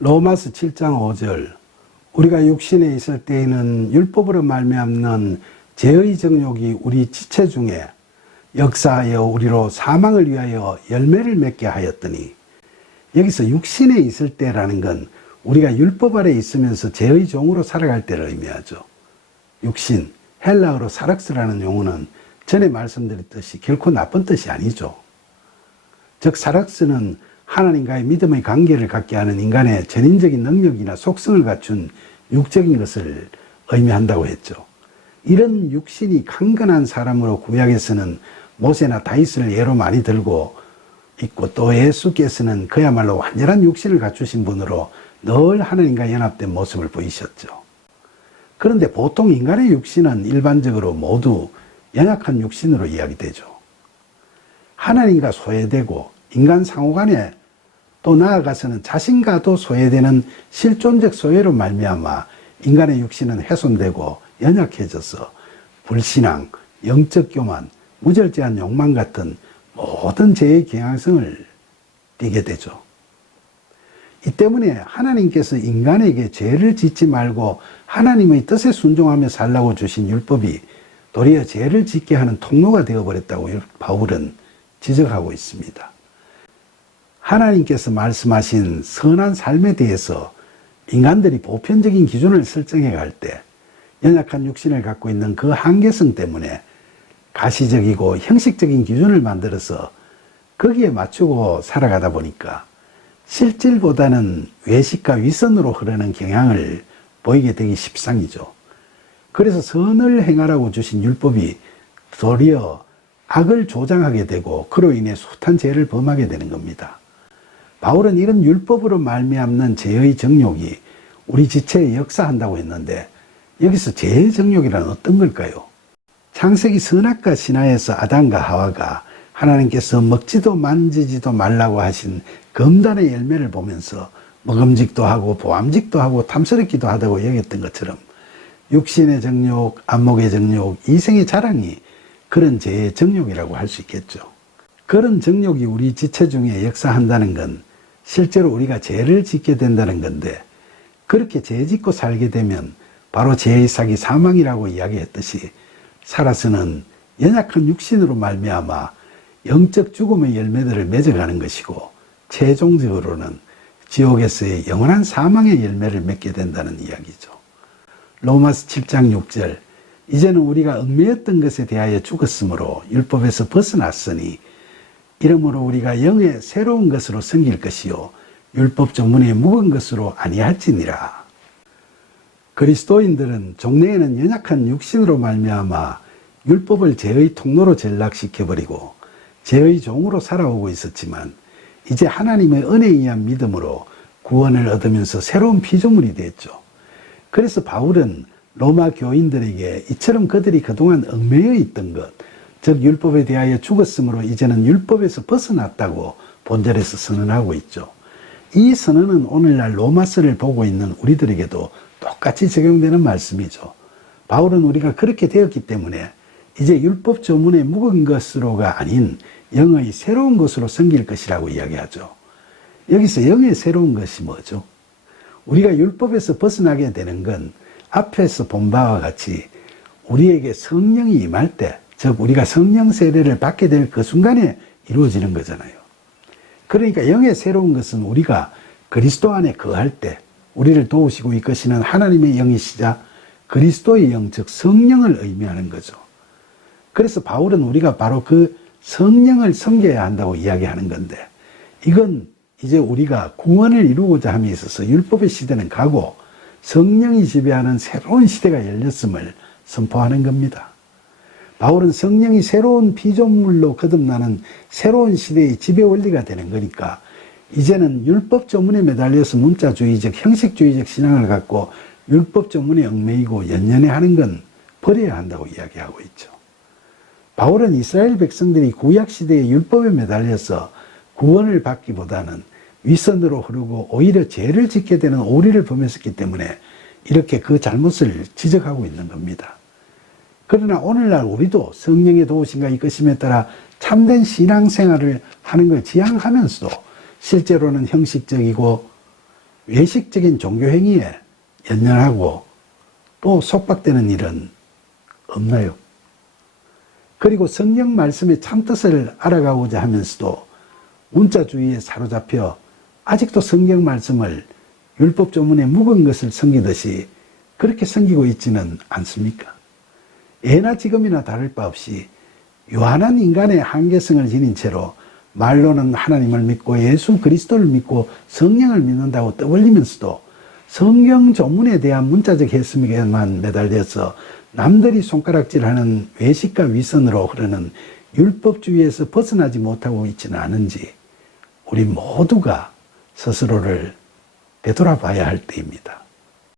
로마서 7장 5절 우리가 육신에 있을 때에는 율법으로 말미암는 죄의 정욕이 우리 지체 중에 역사하여 우리로 사망을 위하여 열매를 맺게 하였더니, 여기서 육신에 있을 때라는 건 우리가 율법 아래 있으면서 죄의 종으로 살아갈 때를 의미하죠. 육신, 헬라어로 사락스라는 용어는 전에 말씀드렸듯이 결코 나쁜 뜻이 아니죠. 즉 사락스는 하나님과의 믿음의 관계를 갖게 하는 인간의 전인적인 능력이나 속성을 갖춘 육적인 것을 의미한다고 했죠. 이런 육신이 강건한 사람으로 구약에서는 모세나 다윗을 예로 많이 들고 있고, 또 예수께서는 그야말로 완전한 육신을 갖추신 분으로 늘 하나님과 연합된 모습을 보이셨죠. 그런데 보통 인간의 육신은 일반적으로 모두 연약한 육신으로 이야기되죠. 하나님과 소외되고 인간 상호간에 또 나아가서는 자신과도 소외되는 실존적 소외로 말미암아 인간의 육신은 훼손되고 연약해져서 불신앙, 영적 교만, 무절제한 욕망 같은 모든 죄의 경향성을 띠게 되죠. 이 때문에 하나님께서 인간에게 죄를 짓지 말고 하나님의 뜻에 순종하며 살라고 주신 율법이 도리어 죄를 짓게 하는 통로가 되어버렸다고 바울은 지적하고 있습니다. 하나님께서 말씀하신 선한 삶에 대해서 인간들이 보편적인 기준을 설정해 갈 때 연약한 육신을 갖고 있는 그 한계성 때문에 가시적이고 형식적인 기준을 만들어서 거기에 맞추고 살아가다 보니까 실질보다는 외식과 위선으로 흐르는 경향을 보이게 되기 십상이죠. 그래서 선을 행하라고 주신 율법이 도리어 악을 조장하게 되고 그로 인해 숱한 죄를 범하게 되는 겁니다. 바울은 이런 율법으로 말미암는 죄의 정욕이 우리 지체에 역사한다고 했는데, 여기서 죄의 정욕이란 어떤 걸까요? 창세기 선악과 신화에서 아담과 하와가 하나님께서 먹지도 만지지도 말라고 하신 금단의 열매를 보면서 먹음직도 하고 보암직도 하고 탐스럽기도 하다고 여겼던 것처럼 육신의 정욕, 안목의 정욕, 이생의 자랑이 그런 죄의 정욕이라고 할 수 있겠죠. 그런 정욕이 우리 지체 중에 역사한다는 건 실제로 우리가 죄를 짓게 된다는 건데, 그렇게 죄 짓고 살게 되면 바로 죄의 삭이 사망이라고 이야기했듯이 살아서는 연약한 육신으로 말미암아 영적 죽음의 열매들을 맺어가는 것이고, 최종적으로는 지옥에서의 영원한 사망의 열매를 맺게 된다는 이야기죠. 로마서 7장 6절 이제는 우리가 얽매였던 것에 대하여 죽었으므로 율법에서 벗어났으니 이러므로 우리가 영의 새로운 것으로 섬길 것이요 율법 조문의 묵은 것으로 아니할지니라. 그리스도인들은 종래에는 연약한 육신으로 말미암아 율법을 죄의 통로로 전락시켜버리고 죄의 종으로 살아오고 있었지만, 이제 하나님의 은혜에 의한 믿음으로 구원을 얻으면서 새로운 피조물이 됐죠. 그래서 바울은 로마 교인들에게 이처럼 그들이 그동안 얽매여 있던 것, 즉 율법에 대하여 죽었으므로 이제는 율법에서 벗어났다고 본절에서 선언하고 있죠. 이 선언은 오늘날 로마서를 보고 있는 우리들에게도 똑같이 적용되는 말씀이죠. 바울은 우리가 그렇게 되었기 때문에 이제 율법 조문의 묵은 것으로가 아닌 영의 새로운 것으로 섬길 것이라고 이야기하죠. 여기서 영의 새로운 것이 뭐죠? 우리가 율법에서 벗어나게 되는 건 앞에서 본 바와 같이 우리에게 성령이 임할 때, 즉 우리가 성령 세례를 받게 될 그 순간에 이루어지는 거잖아요. 그러니까 영의 새로운 것은 우리가 그리스도 안에 거할 때 우리를 도우시고 이끄시는 하나님의 영이시자 그리스도의 영, 즉 성령을 의미하는 거죠. 그래서 바울은 우리가 바로 그 성령을 섬겨야 한다고 이야기하는 건데, 이건 이제 우리가 구원을 이루고자 함에 있어서 율법의 시대는 가고 성령이 지배하는 새로운 시대가 열렸음을 선포하는 겁니다. 바울은 성령이 새로운 피조물로 거듭나는 새로운 시대의 지배 원리가 되는 거니까 이제는 율법 조문에 매달려서 문자주의적, 형식주의적 신앙을 갖고 율법 조문에 얽매이고 연연해 하는 건 버려야 한다고 이야기하고 있죠. 바울은 이스라엘 백성들이 구약시대의 율법에 매달려서 구원을 받기보다는 위선으로 흐르고 오히려 죄를 짓게 되는 오리를 범했었기 때문에 이렇게 그 잘못을 지적하고 있는 겁니다. 그러나 오늘날 우리도 성령의 도우심과 이끄심에 따라 참된 신앙생활을 하는 걸 지향하면서도 실제로는 형식적이고 외식적인 종교행위에 연연하고 또 속박되는 일은 없나요? 그리고 성경 말씀의 참뜻을 알아가고자 하면서도 문자주의에 사로잡혀 아직도 성경 말씀을 율법 조문에 묵은 것을 섬기듯이 그렇게 섬기고 있지는 않습니까? 예나 지금이나 다를 바 없이 유한한 인간의 한계성을 지닌 채로 말로는 하나님을 믿고 예수 그리스도를 믿고 성령을 믿는다고 떠벌리면서도 성경 조문에 대한 문자적 해석에만 매달려서 남들이 손가락질하는 외식과 위선으로 흐르는 율법주의에서 벗어나지 못하고 있지는 않은지 우리 모두가 스스로를 되돌아봐야 할 때입니다.